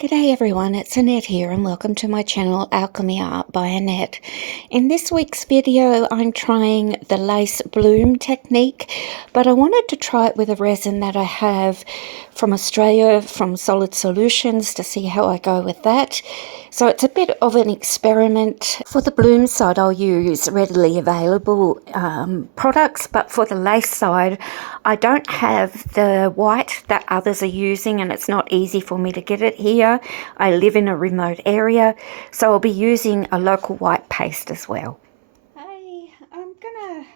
G'day everyone, it's Annette here and welcome to my channel Alchemy Art by Annette. In this week's video I'm trying the lace bloom technique, but I wanted to try it with a resin that I have from Australia from Solid Solutions to see how I go with that. So it's a bit of an experiment. For the bloom side I'll use readily available products, but for the lace side I don't have the white that others are using and it's not easy for me to get it here. I live in a remote area, so I'll be using a local white paste as well. Hey, I'm gonna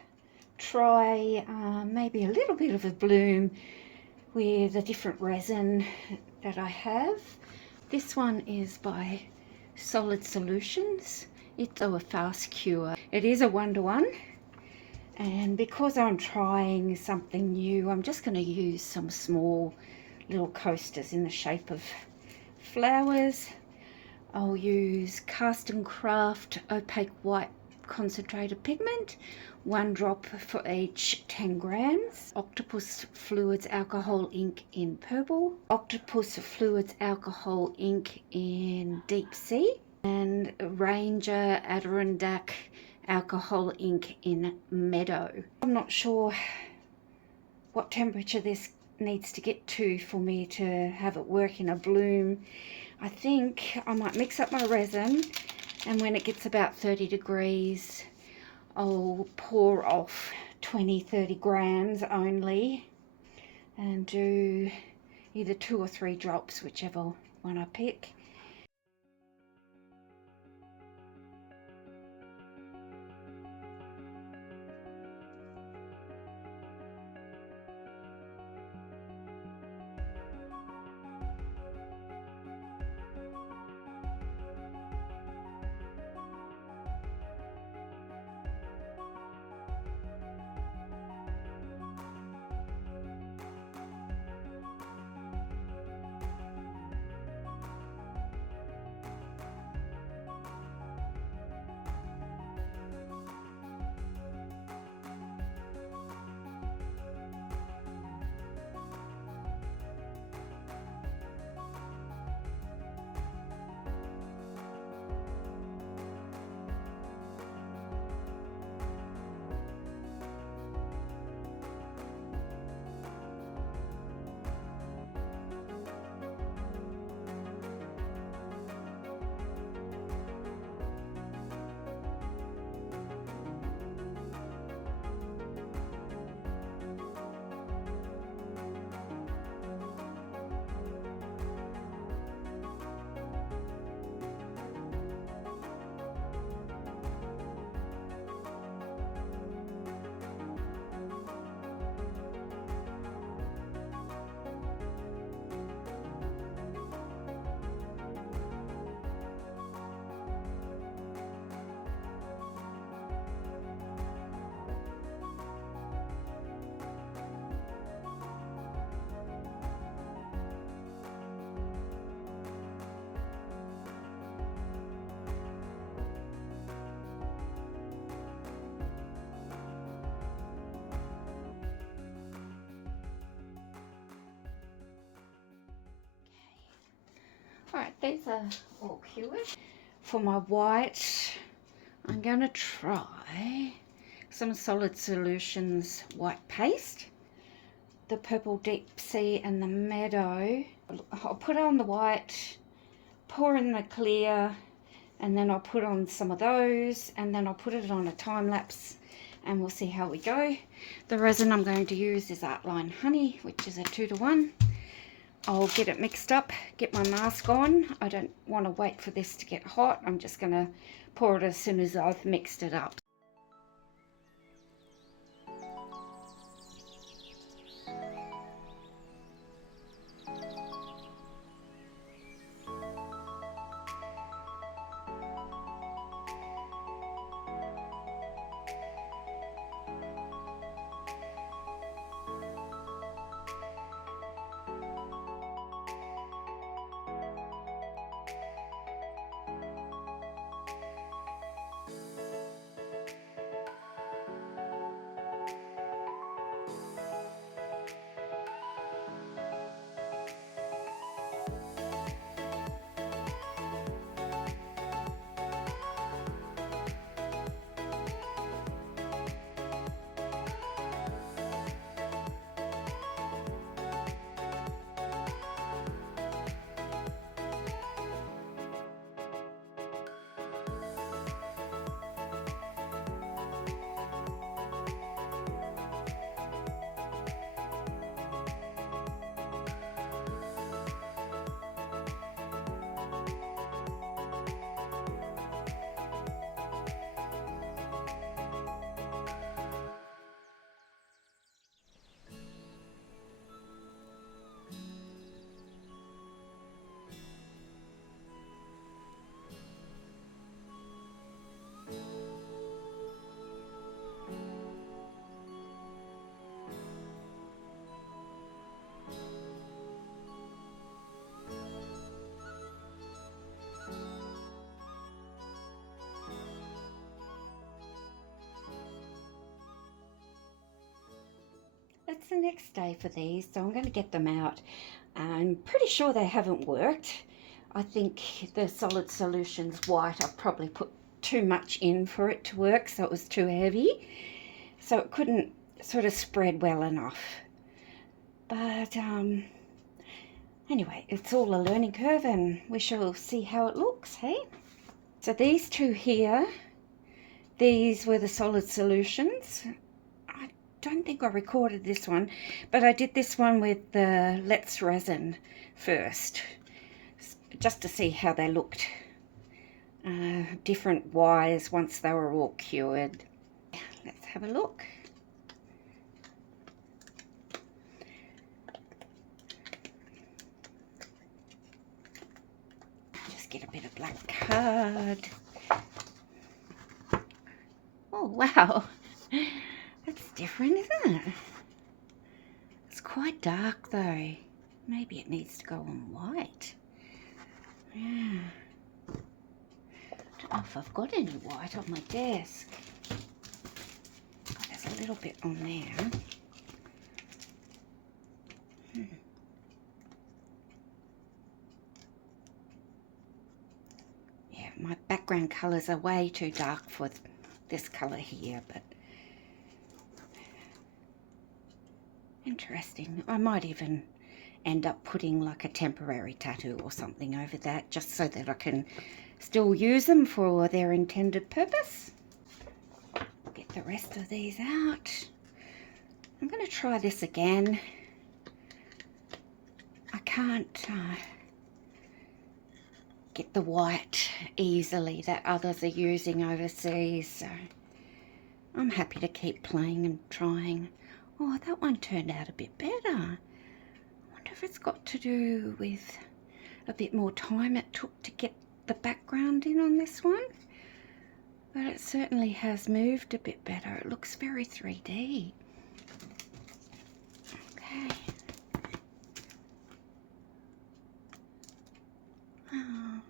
try maybe a little bit of a bloom with a different resin that I have. This one is by Solid Solutions. It's a fast cure. It is a 1-to-1, and because I'm trying something new, I'm just going to use some small little coasters in the shape of flowers. I'll use Cast and Craft opaque white concentrated pigment, 1 drop for each 10 grams. Octopus Fluids alcohol ink in purple, Octopus Fluids alcohol ink in deep sea, and Ranger Adirondack alcohol ink in meadow. I'm not sure what temperature this needs to get to for me to have it work in a bloom. I think I might mix up my resin, and when it gets about 30 degrees I'll pour off 20-30 grams only and do either 2 or 3 drops, whichever one I pick. Alright, these are all cured. For my white, I'm going to try some Solid Solutions white paste, the purple deep sea and the meadow. I'll put on the white, pour in the clear, and then I'll put on some of those, and then I'll put it on a time lapse and we'll see how we go. The resin I'm going to use is Artline Honey, which is a 2-to-1. I'll get it mixed up, get my mask on. I don't want to wait for this to get hot. I'm just going to pour it as soon as I've mixed it up. the next day for these, so I'm going to get them out. I'm pretty sure they haven't worked. I think the Solid Solutions white, I've probably put too much in for it to work, so it was too heavy. So it couldn't sort of spread well enough. But anyway, it's all a learning curve and we shall see how it looks, hey? So these two here, these were the Solid Solutions. I don't think I recorded this one, but I did this one with the Let's Resin first, just to see how they looked. Different wires once they were all cured. Let's have a look. Just get a bit of black card. Oh wow, that's different, isn't it? It's quite dark though. Maybe it needs to go on white. Yeah. I don't know if I've got any white on my desk. Oh, there's a little bit on there. Yeah, my background colours are way too dark for this colour here, but interesting. I might even end up putting like a temporary tattoo or something over that, just so that I can still use them for their intended purpose. Get the rest of these out. I'm going to try this again. I can't get the white easily that others are using overseas, so I'm happy to keep playing and trying. Oh, that one turned out a bit better. I wonder if it's got to do with a bit more time it took to get the background in on this one, but it certainly has moved a bit better. It looks very 3D. Okay. Oh.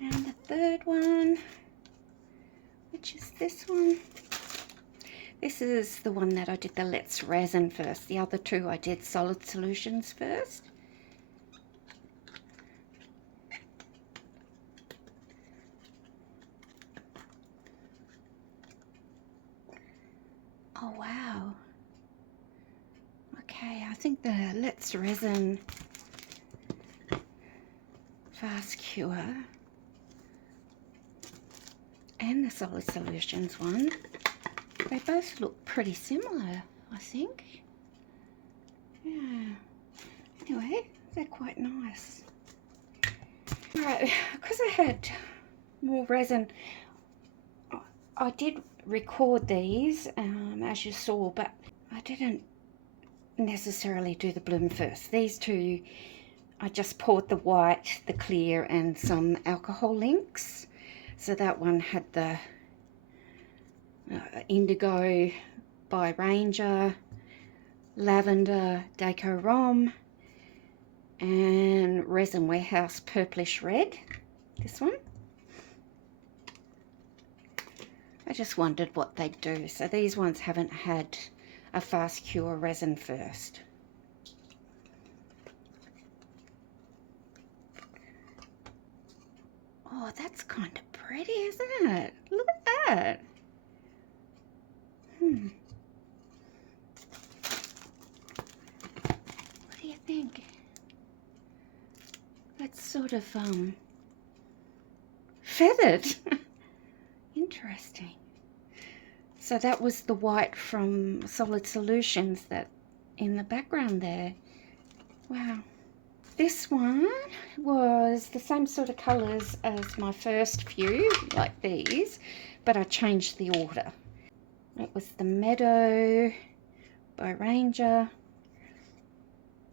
And the third one, which is this one. This is the one that I did the Let's Resin first. The other two I did Solid Solutions first. Oh wow. Okay, I think the Let's Resin Fast Cure and the Solid Solutions one, they both look pretty similar, I think. Yeah. Anyway, they're quite nice. Alright, because I had more resin, I did record these, as you saw, but I didn't necessarily do the bloom first. These two, I just poured the white, the clear, and some alcohol inks. So that one had the Indigo by Ranger, Lavender Deco Rom, and Resin Warehouse Purplish Red, this one. I just wondered what they'd do. So these ones haven't had a fast cure resin first. Oh, that's kind of pretty, isn't it? Look at that. What do you think? That's sort of feathered. Interesting. So that was the white from Solid Solutions that in the background there. Wow. This one was the same sort of colours as my first few, like these, but I changed the order. It was the Meadow by Ranger,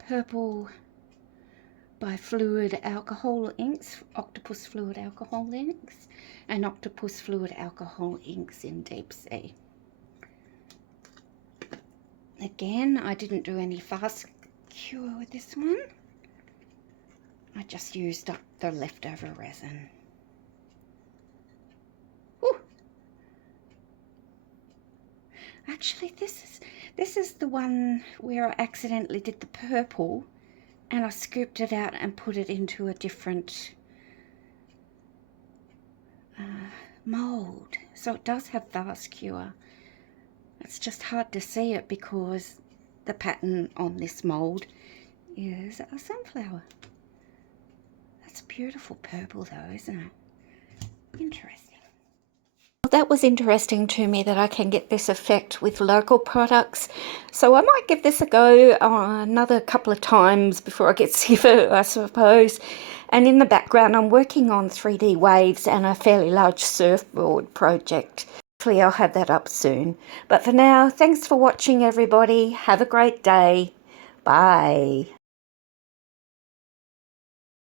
Purple by Fluid Alcohol Inks, Octopus Fluid Alcohol Inks, and Octopus Fluid Alcohol Inks in Deep Sea. Again, I didn't do any fast cure with this one. I just used up the leftover resin. Ooh. actually this is the one where I accidentally did the purple and I scooped it out and put it into a different mold. So it does have fast cure. It's just hard to see it because the pattern on this mold is a sunflower. That's a beautiful purple though, isn't it? Interesting. That was interesting to me that I can get this effect with local products. So I might give this a go another couple of times before I get sick of it, I suppose. And in the background, I'm working on 3D waves and a fairly large surfboard project. Hopefully I'll have that up soon. But for now, thanks for watching, everybody. Have a great day. Bye.